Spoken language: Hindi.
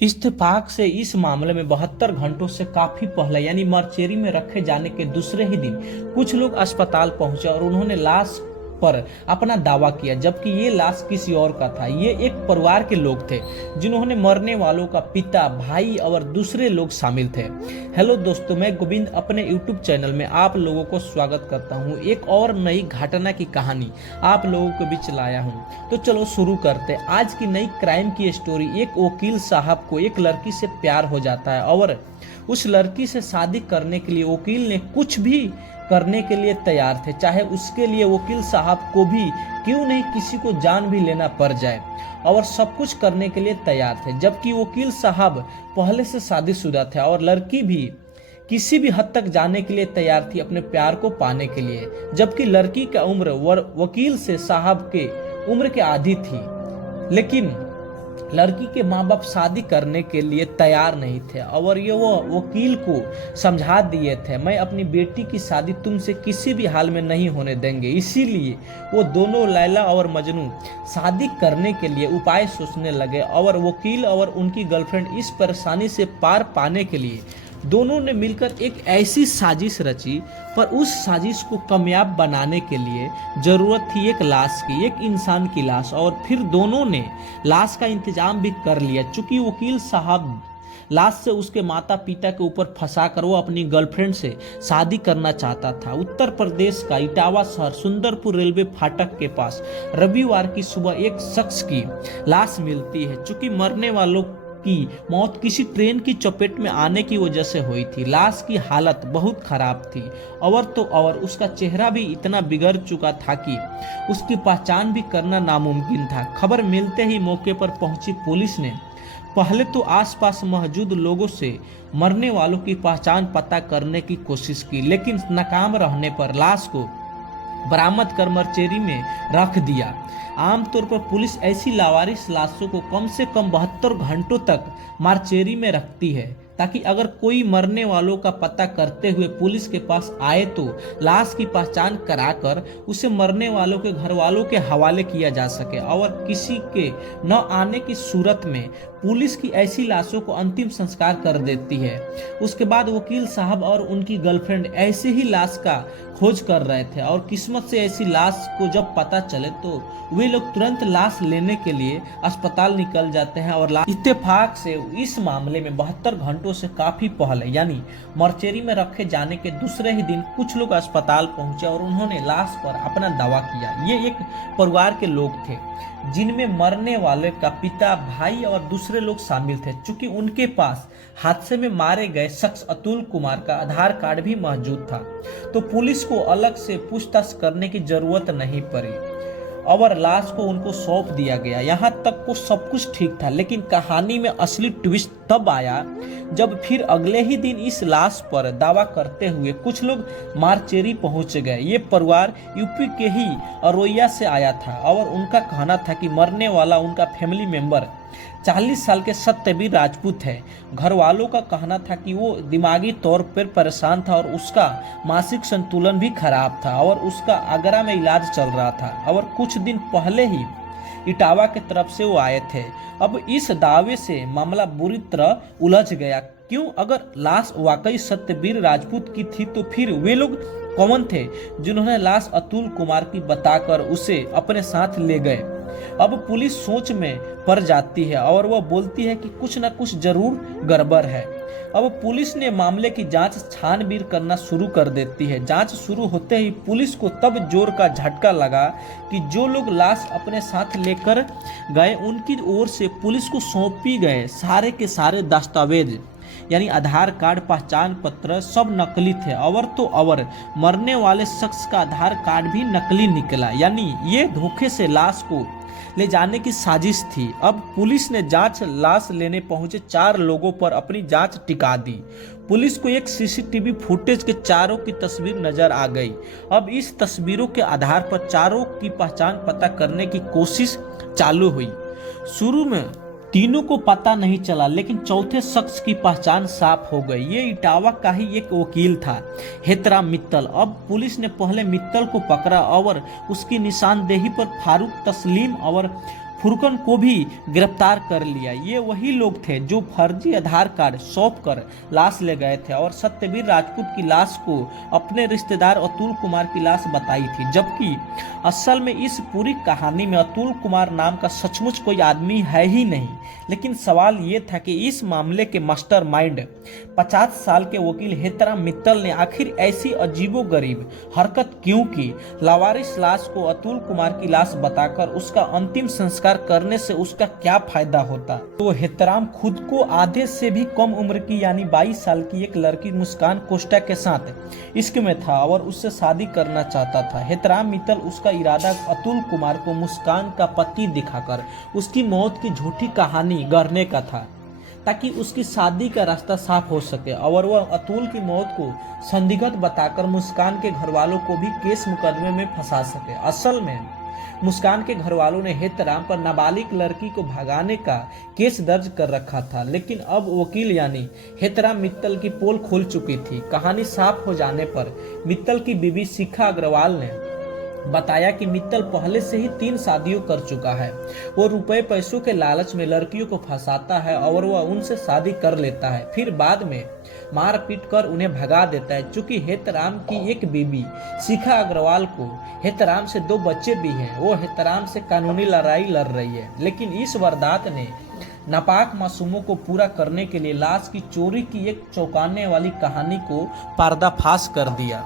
इत्तेफाक से इस मामले में 72 घंटों से काफी पहले यानी मर्चेरी में रखे जाने के दूसरे ही दिन कुछ लोग अस्पताल पहुंचे और उन्होंने लाश पर अपना दावा किया, जबकि ये लाश किसी और का था। ये एक परिवार के लोग थे जिन्होंने मरने वालों का पिता, भाई और दूसरे लोग शामिल थे। हेलो दोस्तों, मैं गोविंद अपने यूट्यूब चैनल में आप लोगों को स्वागत करता हूँ। एक और नई घटना की कहानी आप लोगों के बीच लाया हूँ। तो चलो शुरू करते हैं आज की नई क्राइम की स्टोरी। एक वकील साहब को एक लड़की से प्यार हो जाता है और उस लड़की से शादी करने के लिए वकील ने कुछ भी करने के लिए तैयार थे, चाहे उसके लिए वकील साहब को भी क्यों नहीं किसी को जान भी लेना पड़ जाए, और सब कुछ करने के लिए तैयार थे। जबकि वकील साहब पहले से शादीशुदा थे और लड़की भी किसी भी हद तक जाने के लिए तैयार थी अपने प्यार को पाने के लिए, जबकि लड़की का उम्र वकील से साहब के उम्र के आधी थी। लेकिन लड़की के माँ बाप शादी करने के लिए तैयार नहीं थे और ये वो वकील को समझा दिए थे, मैं अपनी बेटी की शादी तुमसे किसी भी हाल में नहीं होने देंगे। इसीलिए वो दोनों लैला और मजनू शादी करने के लिए उपाय सोचने लगे और वकील और उनकी गर्लफ्रेंड इस परेशानी से पार पाने के लिए दोनों ने मिलकर एक ऐसी साजिश रची, पर उस साजिश को कामयाब बनाने के लिए जरूरत थी एक लाश की, एक इंसान की लाश। और फिर दोनों ने लाश का इंतजाम भी कर लिया। चूंकि वकील साहब लाश से उसके माता पिता के ऊपर फंसा कर वो अपनी गर्लफ्रेंड से शादी करना चाहता था। उत्तर प्रदेश का इटावा शहर सुंदरपुर रेलवे फाटक के पास रविवार की सुबह एक शख्स की लाश मिलती है। चूंकि मरने वालों की मौत किसी ट्रेन की चपेट में आने की वजह से हुई थी। लाश की हालत बहुत खराब थी और तो और उसका चेहरा भी इतना बिगड़ चुका था कि उसकी पहचान भी करना नामुमकिन था। खबर मिलते ही मौके पर पहुंची पुलिस ने पहले तो आसपास मौजूद लोगों से मरने वालों की पहचान पता करने की कोशिश की, लेकिन नाकाम रहने पर लाश को बरामद कर मर्चेरी में रख दिया। आमतौर पर पुलिस ऐसी लावारिस लाशों को कम से कम 72 घंटों तक मार्चेरी में रखती है, ताकि अगर कोई मरने वालों का पता करते हुए पुलिस के पास आए तो लाश की पहचान कराकर उसे मरने वालों के घर वालों के हवाले किया जा सके। और किसी के न आने की सूरत में पुलिस की ऐसी लाशों को अंतिम संस्कार कर देती है। उसके बाद वकील साहब और उनकी गर्लफ्रेंड ऐसे ही लाश का खोज कर रहे थे और किस्मत से ऐसी लाश को जब पता चले तो वे लोग तुरंत लाश लेने के लिए अस्पताल निकल जाते हैं। और इत्तेफाक से इस मामले में 72 घंटों से काफी पहले यानी मर्चेरी में रखे जाने के दूसरे ही दिन कुछ लोग अस्पताल पहुंचे और उन्होंने लाश पर अपना दावा किया। ये एक परिवार के लोग थे जिनमें मरने वाले का पिता, भाई और दूसरे लोग शामिल थे। चूंकि उनके पास हादसे में मारे गए शख्स अतुल कुमार का आधार कार्ड भी मौजूद था, तो पुलिस को अलग से पूछताछ करने की जरूरत नहीं पड़ी और लाश को उनको सौंप दिया गया। यहाँ तक को सब कुछ ठीक था, लेकिन कहानी में असली ट्विस्ट तब आया जब फिर अगले ही दिन इस लाश पर दावा करते हुए कुछ लोग मार्चेरी पहुंच गए। ये परिवार यूपी के ही अरोया से आया था और उनका कहना था कि मरने वाला उनका फैमिली मेंबर 40 साल के सत्यवीर राजपूत है। घर वालों का कहना था कि वो दिमागी तौर पर परेशान था और उसका मानसिक संतुलन भी खराब था और उसका आगरा में इलाज चल रहा था और कुछ दिन पहले ही इटावा के तरफ से वो आए थे। अब इस दावे से मामला बुरी तरह उलझ गया। क्यों? अगर लाश वाकई सत्यवीर राजपूत की थी तो फिर वे लोग कौन थे जिन्होंने लाश अतुल कुमार की बताकर उसे अपने साथ ले गए? अब पुलिस सोच में पड़ जाती है और वह बोलती है कि कुछ न कुछ जरूर गड़बड़ है। अब पुलिस ने मामले की जांच छानबीन करना शुरू कर देती है। जांच शुरू होते ही पुलिस को तब जोर का झटका लगा कि जो लोग लाश अपने साथ लेकर गए उनकी ओर से पुलिस को सौंपी गए सारे के सारे दस्तावेज यानी आधार कार्ड, पहचान पत्र सब नकली थे और तो और मरने वाले शख्स का आधार कार्ड भी नकली निकला। यानी ये धोखे से लाश को ले जाने की साजिश थी। अब पुलिस ने जांच लाश लेने पहुंचे 4 लोगों पर अपनी जांच टिका दी। पुलिस को एक सीसीटीवी फुटेज के चारों की तस्वीर नजर आ गई। अब इस तस्वीरों के आधार पर चारों की पहचान पता करने की कोशिश चालू हुई। शुरू में तीनों को पता नहीं चला, लेकिन चौथे शख्स की पहचान साफ हो गई। ये इटावा का ही एक वकील था, हेतराम मित्तल। अब पुलिस ने पहले मित्तल को पकड़ा और उसकी निशानदेही पर फारूक, तस्लीम और फुरकन को भी गिरफ्तार कर लिया। ये वही लोग थे जो फर्जी आधार कार्ड सौंप कर लाश ले गए थे और सत्यवीर राजपूत की लाश को अपने रिश्तेदार अतुल कुमार की लाश बताई थी, जबकि असल में इस पूरी कहानी में अतुल कुमार नाम का सचमुच कोई आदमी है ही नहीं। लेकिन सवाल ये था कि इस मामले के मास्टरमाइंड 50 साल के वकील हेतराम मित्तल ने आखिर ऐसी अजीबोगरीब हरकत क्यों की। लावारिस लाश को अतुल कुमार की लाश बताकर उसका अंतिम संस्कार करने से उसका क्या फायदा होता। तो हेतराम खुद को आधे से भी कम उम्र की यानी 22 साल की एक लड़की मुस्कान कोस्टा के साथ इश्क में था और उससे शादी करना चाहता था। हेतराम मित्तल उसका इरादा अतुल कुमार को मुस्कान का पति दिखाकर उसकी मौत की झूठी कहानी गढ़ने का था, ताकि उसकी शादी का रास्ता साफ हो सके और वह अतुल की मौत को संदिग्ध बताकर मुस्कान के घर वालों को भी केस मुकदमे में फंसा सके। असल में मुस्कान के घर वालों ने हेतराम पर नाबालिग लड़की को भगाने का केस दर्ज कर रखा था, लेकिन अब वकील यानी हेतराम मित्तल की पोल खुल चुकी थी। कहानी साफ हो जाने पर मित्तल की बीवी शिखा अग्रवाल ने बताया कि मित्तल पहले से ही 3 शादियों कर चुका है। वो रुपए पैसों के लालच में लड़कियों को फंसाता है और वह उनसे शादी कर लेता है, फिर बाद में मार पीट कर उन्हें भगा देता है। चूंकि हेतराम की एक बीबी शिखा अग्रवाल को हेतराम से 2 बच्चे भी हैं, वो हेतराम से कानूनी लड़ाई लड़ रही है। लेकिन इस वारदात ने नापाक मासूमों को पूरा करने के लिए लाश की चोरी की एक चौंकाने वाली कहानी को पर्दाफाश कर दिया।